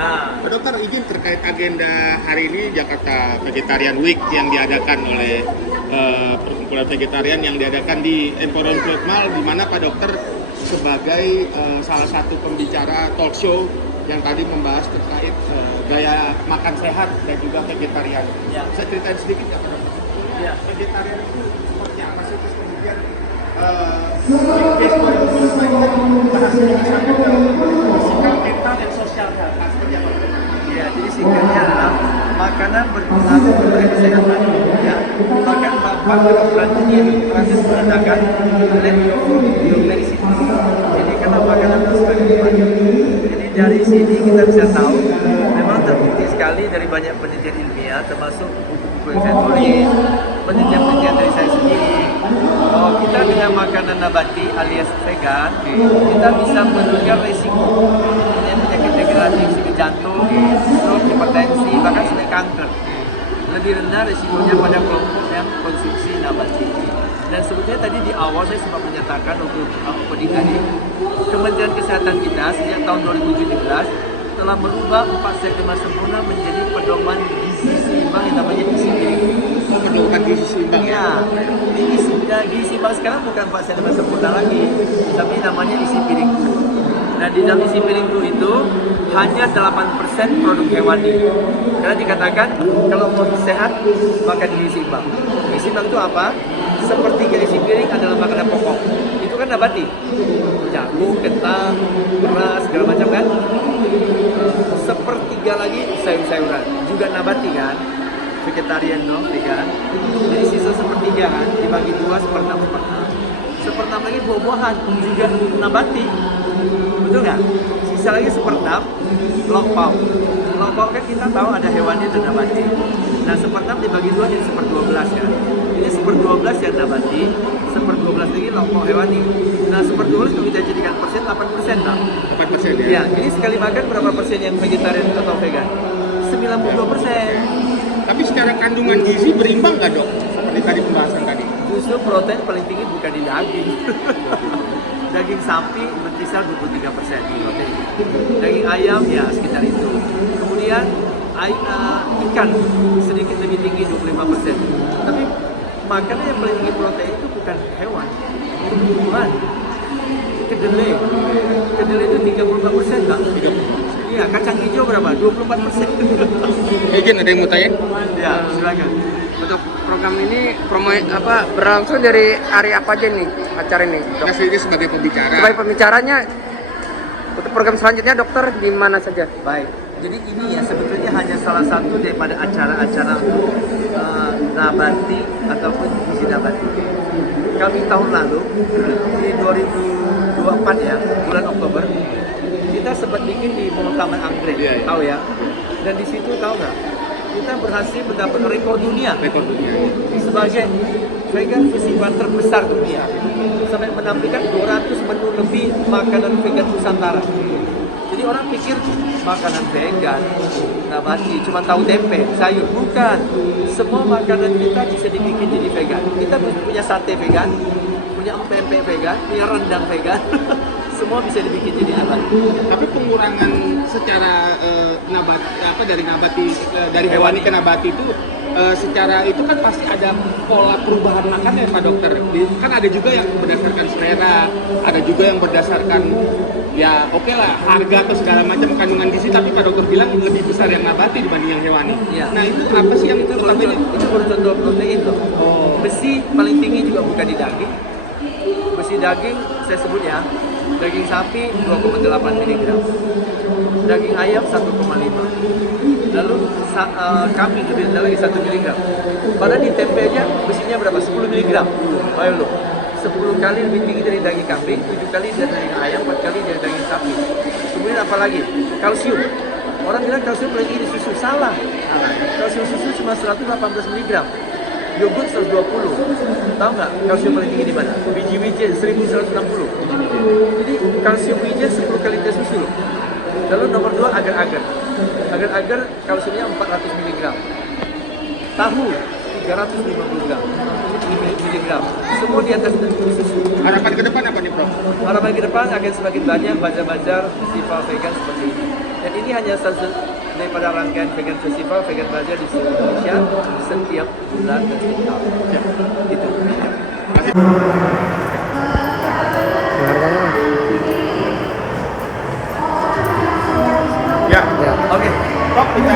Nah, Dokter, izin terkait agenda hari ini Jakarta Vegetarian Week yang diadakan oleh perkumpulan vegetarian yang diadakan di Emporium Cloud Mall, di mana Pak Dokter sebagai salah satu pembicara talk show yang tadi membahas terkait gaya makan sehat dan juga vegetarian. Ya. Saya ceritain sedikit ya Pak Dokter. Sebetulnya Ya. vegetarian itu seperti apa sih? Terus kemudian Weekdays 2022 ini kan bahasanya misalnya ke physical, mental, dan sosial health. Nah, seperti apa Pak Dokter? ya, jadi singkatnya adalah makanan berpengaruh kepada kesehatan. Ya, makan bapak kedokteran dunia Prancis mengatakan let your food be your medicine. Jadi karena makanan itu sebagai obat. Jadi dari sini kita bisa tahu memang terbukti sekali dari banyak penelitian ilmiah, termasuk buku-buku yang saya tulis, penelitian-penelitian dari saya sendiri, bahwa kita dengan makanan nabati alias vegan, kita bisa menurunkan resiko penyakit degeneratif seperti jantung, stroke, hipertensi, bahkan sampai kanker. Lebih rendah resikonya pada kelompok yang konsumsi nabati. Dan sebetulnya tadi di awal saya sempat menyatakan untuk opening tadi, Kementerian Kesehatan kita sejak tahun 2017 telah merubah 4 segmen sempurna menjadi pedoman gizi seimbang yang namanya gizi piring. Pedoman gizi seimbang ya. Gizi seimbang sekarang bukan 4 segmen sempurna lagi, tapi namanya isi piringku. Nah, di dalam isi piringku itu hanya 8% produk hewani. Karena dikatakan kalau mau sehat makan gizi seimbang. Gizi seimbang itu apa? Sepertiga isi piring adalah makanan pokok. Itu kan nabati. Jagung, kentang, beras, segala macam kan. Sepertiga lagi sayur-sayuran, juga nabati kan. Vegetarian dong, vegan. Jadi sisa sepertiga kan dibagi 2 seperenam. Seperenam lagi buah-buahan juga nabati. Betul nggak? Sisa lagi seperenam lauk pauk. Lauk pauk kan kita tahu ada hewannya dan nabati. Nah, seperenam dibagi 2 jadi 1/12 kan. Ini 1/12 yang nabati, 1/12 lagi lauk pauk hewani. Nah, 1/12 kalau kita jadikan persen 8% lah. 8% ya. Ya, jadi sekali makan berapa persen yang vegetarian atau vegan? 92%. Tapi secara kandungan gizi berimbang nggak dok? Seperti tadi pembahasan tadi. Justru protein paling tinggi bukan di daging. Daging sapi berkisar 23% protein. Daging ayam ya sekitar itu. Kemudian ikan sedikit lebih tinggi 25%. Tapi makanan yang paling tinggi protein itu bukan hewan, itu tumbuhan. Kedelai itu 34% kan? 30%. Iya, kacang hijau berapa? 24%. Izin ada yang mau tanya? Ya, silakan. Untuk program ini berlangsung dari hari apa aja nih acara ini, dok? Saya sendiri sebagai pembicara. Sebagai pembicaranya untuk program selanjutnya dokter di mana saja? Baik, jadi ini ya sebetulnya hanya salah satu daripada acara-acara nabati ataupun gizi nabati. Kami tahun lalu di 2024 ya, bulan Oktober, kita sempat bikin di Mall Taman Anggrek, Iya, iya. tahu ya? Dan di situ tahu nggak? Kita berhasil mendapat rekor dunia sebagai vegan festival terbesar dunia, sampai menampilkan 200 menu lebih makanan vegan Nusantara. Jadi orang pikir makanan vegan nabati cuma tahu tempe, sayur, bukan. Semua makanan kita bisa dibikin jadi vegan. Kita punya sate vegan, punya empek vegan, punya rendang vegan. Semua bisa dibikin jadi nabati. Tapi pengurangan secara dari hewani ke nabati itu secara itu kan pasti ada pola perubahan makan ya Pak Dokter. Kan ada juga yang berdasarkan selera, ada juga yang berdasarkan ya oke lah harga atau segala macam kandungan gizi, tapi Pak Dokter bilang lebih besar yang nabati dibanding yang hewani. Ya. Nah itu apa sih yang itu utamanya? itu baru contoh protein tuh. Oh. Besi paling tinggi juga bukan di daging. Besi daging saya sebut ya, daging sapi 2,8 mg, daging ayam 1,5, lalu kambing lebih rendah lagi 1 mg. Padahal di tempe aja besinya berapa? 10 mg. Ayo lo, 10 kali lebih tinggi dari daging kambing, 7 kali dari daging ayam, 4 kali dari daging sapi. Kemudian apa lagi? Kalsium. Orang bilang kalsium paling tinggi di susu, salah. Kalsium susu cuma 118 mg. Yogurt 120. Tahu nggak kalsium paling tinggi di mana? Biji wijen 1160. Jadi kalsium wijen 10 kali tes susu. Lalu nomor 2 agar-agar. Agar-agar kalsiumnya 400 mg. Tahu 350 gram. Miligram. Semua di atas susu. Harapan ke depan apa nih Prof? Harapan ke depan akan semakin banyak bazar-bazar festival vegan seperti ini. Dan ini hanya satu daripada rangkaian vegan festival vegan bazar di seluruh Indonesia setiap bulan dan setiap tahun. Itu. Harganya Mas? Ya, Ya. Oke. Prof, kita